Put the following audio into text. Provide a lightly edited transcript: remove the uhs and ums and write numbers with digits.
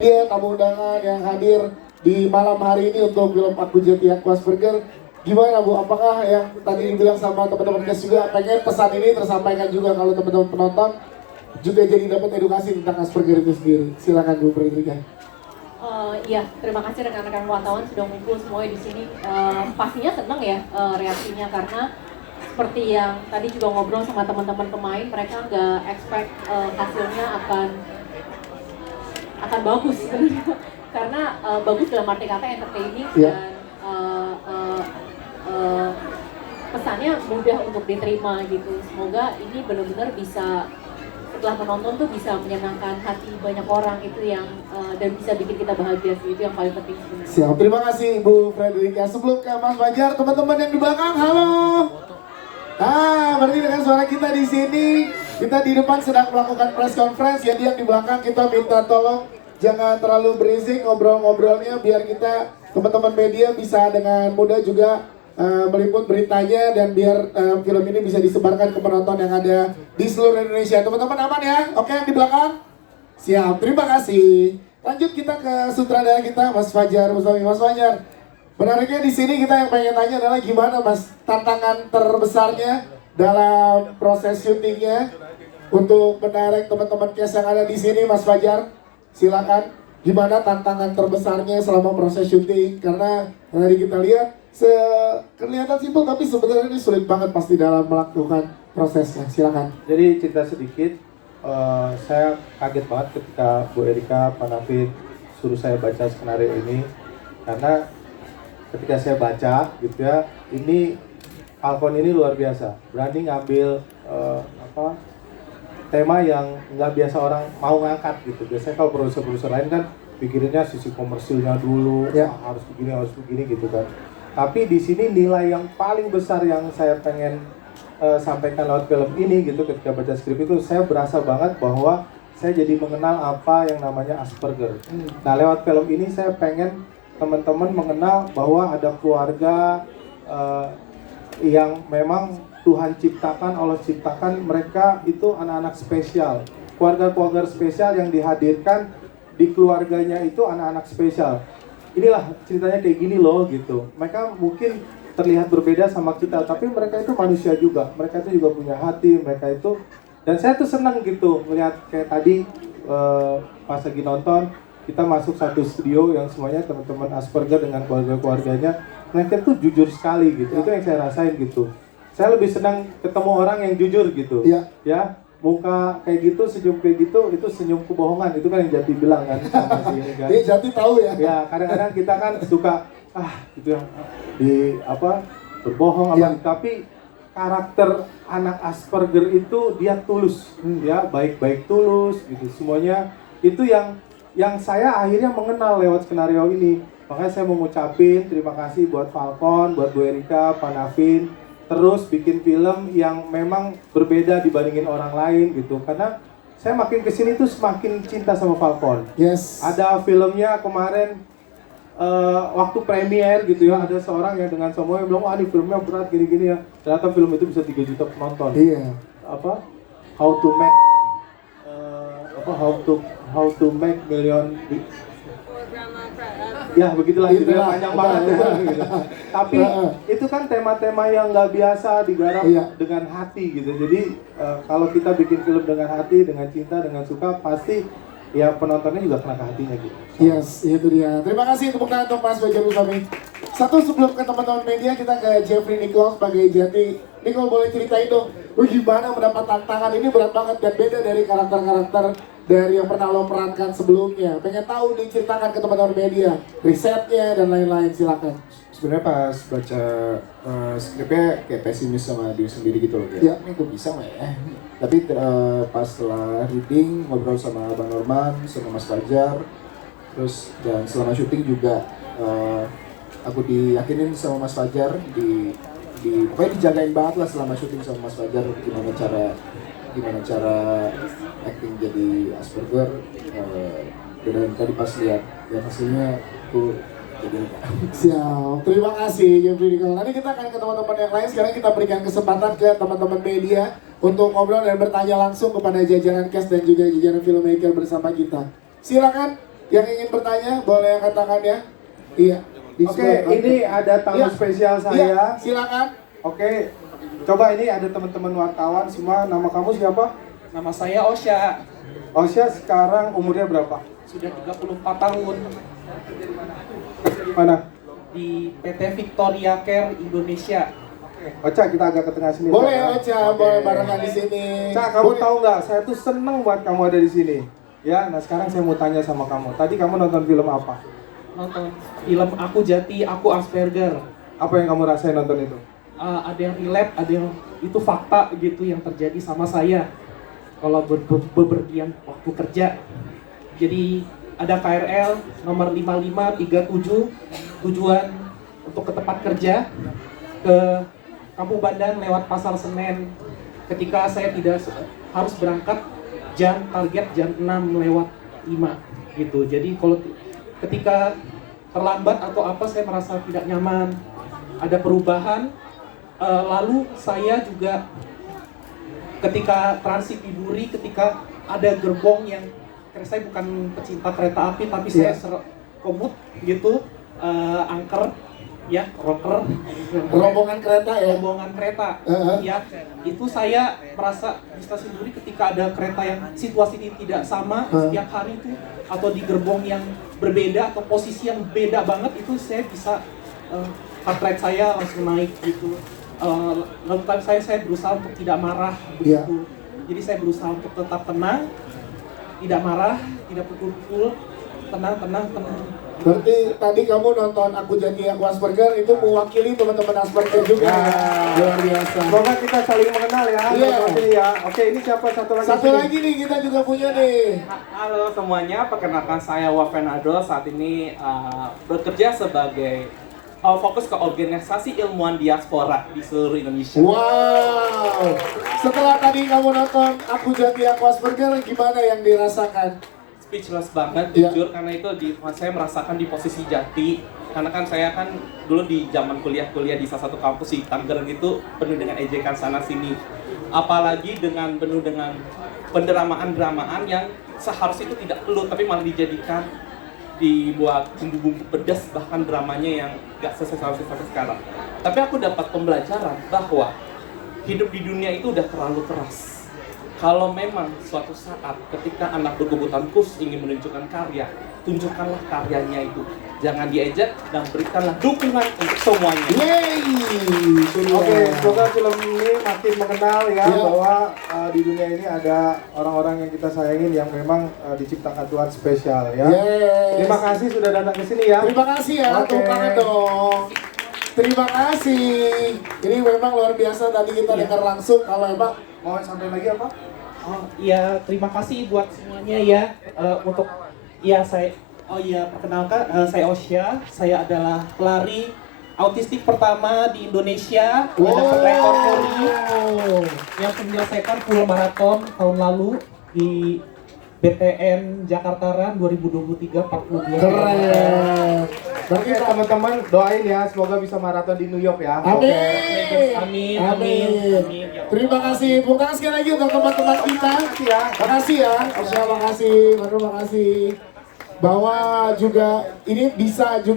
Dia tamu undangan yang hadir di malam hari ini untuk film Aku Jati Aku Asperger. Gimana Bu, apakah yang tadi dibilang sama teman-teman guys juga pengen pesan ini tersampaikan juga kalau teman-teman penonton juga jadi dapat edukasi tentang Asperger itu sendiri. Silakan Bu Fredrika. Iya, terima kasih rekan-rekan wartawan sudah ngumpul semuanya di sini. Pastinya senang ya reaksinya karena seperti yang tadi juga ngobrol sama teman-teman pemain, mereka nggak expect hasilnya akan bagus sebenarnya. Karena bagus dalam arti kata entertaining dan pesannya mudah untuk diterima gitu. Semoga ini benar-benar bisa setelah menonton tuh bisa menyenangkan hati banyak orang itu yang dan bisa bikin kita bahagia sih, itu yang paling penting sebenarnya. Siap, terima kasih Ibu Fredrika. Sebelum ke Mas Fajar, teman-teman yang di belakang, halo. Berarti dengan suara kita di sini, kita di depan sedang melakukan press conference. Jadi yang di belakang kita minta tolong jangan terlalu berisik ngobrol-ngobrolnya biar kita teman-teman media bisa dengan mudah juga meliput beritanya dan biar film ini bisa disebarkan ke penonton yang ada di seluruh Indonesia. Teman-teman aman ya? Oke, yang di belakang? Siap, terima kasih. Lanjut kita ke sutradara kita, Mas Fajar Mustami. Mas Fajar, menariknya di sini kita yang pengen tanya adalah gimana Mas tantangan terbesarnya dalam proses syutingnya untuk menarik teman-teman cast yang ada di sini, Mas Fajar. Silakan, gimana tantangan terbesarnya selama proses syuting? Karena tadi kita lihat kelihatan simpel tapi sebenarnya ini sulit banget pasti dalam melakukan prosesnya. Silakan. Jadi cerita sedikit, saya kaget banget ketika Bu Erika, Pak Nafid suruh saya baca skenario ini karena ketika saya baca gitu ya, ini Falcon ini luar biasa, berani ngambil tema yang nggak biasa orang mau ngangkat gitu. Biasanya kalau produser-produser lain kan pikirinnya sisi komersilnya dulu, ya. harus begini gitu kan. Tapi di sini nilai yang paling besar yang saya pengen sampaikan lewat film ini gitu, ketika baca skrip itu saya berasa banget bahwa saya jadi mengenal apa yang namanya Asperger. Nah lewat film ini saya pengen teman-teman mengenal bahwa ada keluarga yang memang Tuhan ciptakan, Allah ciptakan, mereka itu anak-anak spesial. Keluarga-keluarga spesial yang dihadirkan di keluarganya itu anak-anak spesial. Inilah ceritanya kayak gini loh gitu. Mereka mungkin terlihat berbeda sama kita, tapi mereka itu manusia juga. Mereka itu juga punya hati, mereka itu. Dan saya tuh senang gitu melihat kayak tadi pas lagi nonton, kita masuk satu studio yang semuanya teman-teman Asperger dengan keluarga-keluarganya. Mereka tuh jujur sekali gitu. Itu yang saya rasain gitu. Saya lebih senang ketemu orang yang jujur gitu. Ya, muka kayak gitu, senyum kayak gitu, itu senyum kebohongan. Itu kan yang Jati bilang kan sama si ini kan. Jati tahu ya. Ya, kadang-kadang kita kan suka gitu yang berbohong tapi karakter anak Asperger itu dia tulus, ya, baik-baik tulus gitu. Semuanya itu yang saya akhirnya mengenal lewat skenario ini. Makanya saya mau ngucapin terima kasih buat Falcon, buat Bu Erika, Pak Navin, terus bikin film yang memang berbeda dibandingin orang lain gitu. Karena saya makin kesini tuh semakin cinta sama Falcon. Yes. Ada filmnya kemarin waktu premier gitu ya, ada seorang yang dengan semuanya bilang, wah ini filmnya berat gini-gini ya. Ternyata film itu bisa 3 juta penonton. Iya. How to make million. Ya begitulah judulnya panjang banget ya, gitu. Tapi itu kan tema-tema yang nggak biasa digarap dengan hati gitu. Jadi kalau kita bikin film dengan hati, dengan cinta, dengan suka, pasti ya penontonnya juga kena ke hatinya gitu. Yes, itu dia. Terima kasih tepuk tangan untuk Mas Fajar Mustami. Satu sebelum ke teman-teman media, kita ke Jeffrey Nicole sebagai Jati. Nicole boleh ceritain dong, gimana mendapat tantangan ini berat banget dan beda dari karakter-karakter dari yang pernah lo perankan sebelumnya. Pengen tahu diceritakan ke teman-teman media, risetnya dan lain-lain, silakan. Sebenarnya pas baca skripnya kayak pesimis sama diri sendiri gitu loh, kayak ini gue bisa nggak ya? Tapi pas setelah reading, ngobrol sama Bang Norman, sama Mas Fajar, terus dan selama syuting juga aku diyakinin sama Mas Fajar pokoknya dijagain banget lah selama syuting sama Mas Fajar, gimana cara acting jadi Asperger. Dan tadi pas lihat ya hasilnya tuh jadi siap, terima kasih Jeffrey Nicole. Nanti kita akan ke teman-teman yang lain. Sekarang kita berikan kesempatan ke teman-teman media untuk ngobrol dan bertanya langsung kepada jajaran cast dan juga jajaran filmmaker bersama kita. Silakan Yang ingin bertanya boleh angkat tangan ya. Iya. Di Oke, sebelah ini kanan. ada tamu Iya. spesial Iya, saya. silakan. Oke, coba ini ada teman-teman wartawan semua. Nama kamu siapa? Nama saya Osha, Osha, sekarang umurnya berapa? sudah 34 tahun Mana? di PT Victoria Care Indonesia. Ocha, kita agak ke tengah sini. Boleh Ocha. Ocha, boleh barengan di sini. Ocha, kamu Boleh. tahu nggak? Saya tuh seneng banget kamu ada di sini. Ya, nah sekarang saya mau tanya sama kamu. Tadi kamu nonton film apa? Nonton film Aku Jati, Aku Asperger. Apa yang kamu rasain nonton itu? Ada yang relate, ada yang itu fakta gitu yang terjadi sama saya kalau bepergian waktu kerja. Jadi ada KRL nomor 5537 tujuan untuk ke tempat kerja ke Kampung Bandan lewat Pasar Senen. Ketika saya tidak harus berangkat target jam 6 lewat 5 gitu. Jadi kalau ketika terlambat atau apa saya merasa tidak nyaman, ada perubahan. Lalu saya juga ketika transit di Duri, ketika ada gerbong yang saya bukan pecinta kereta api tapi saya komut gitu, angker ya, rocker, Rombongan kereta ya. rombongan kereta ya, itu saya merasa di stasiun Duri ketika ada kereta yang situasi ini tidak sama setiap hari itu atau di gerbong yang berbeda atau posisi yang beda banget, itu saya bisa heart rate saya langsung naik gitu. Lalu saya berusaha untuk tidak marah begitu. Jadi saya berusaha untuk tetap tenang, tidak marah, tidak pukul-pukul, tenang. Berarti tadi kamu nonton Aku Jati Aku Asperger itu mewakili teman-teman Asperger juga ya. Luar biasa. Semoga kita saling mengenal ya. Iya. Ini ya. Oke, ini siapa satu lagi? Satu sini? lagi nih kita juga punya nih. Halo semuanya, perkenalkan saya Wavenado. Saat ini bekerja sebagai fokus ke organisasi ilmuwan diaspora di seluruh Indonesia. Wow. Setelah tadi kamu nonton Aku Jati Aku Asperger, gimana yang dirasakan? Speechless banget, Iya. jujur, karena itu saya merasakan di posisi Jati. Karena kan saya kan dulu di zaman kuliah di salah satu kampus di Tangerang itu penuh dengan ejekan sana sini. Apalagi penuh dengan pendramaan yang seharusnya itu tidak perlu, tapi malah dijadikan dibuat bumbu-bumbu pedas, bahkan dramanya yang gak selesai sampai sekarang. Tapi aku dapat pembelajaran bahwa hidup di dunia itu udah terlalu keras. Kalau memang suatu saat ketika anak berkebutuhan khusus ingin menunjukkan karya, tunjukkanlah karyanya itu. Jangan diejek dan berikanlah dukungan untuk semuanya. Yeay. Oke, semoga film ini makin mengenal ya Iya. bahwa di dunia ini ada orang-orang yang kita sayangin yang memang diciptakan Tuhan spesial ya. Yes. Terima kasih sudah datang ke sini ya. Terima kasih ya, Oke. tepuk tangan dong. Terima kasih. Ini memang luar biasa tadi kita dengar langsung kalau emang Mau sampai lagi apa? Oh iya, terima kasih buat semuanya ya untuk perkenalkan, saya Osha, saya adalah pelari autistik pertama di Indonesia, mendapat rekor muri yang menyelesaikan full maraton tahun lalu di BTN Jakarta Run 2023 42. keren. Oke teman-teman doain ya semoga bisa maraton di New York ya. Amin. Oke. Amin. Terima kasih. Tepuk tangan sekali lagi untuk teman-teman kita. Makasih ya. Osha, makasih. Baru makasih. Bahwa juga ini bisa juga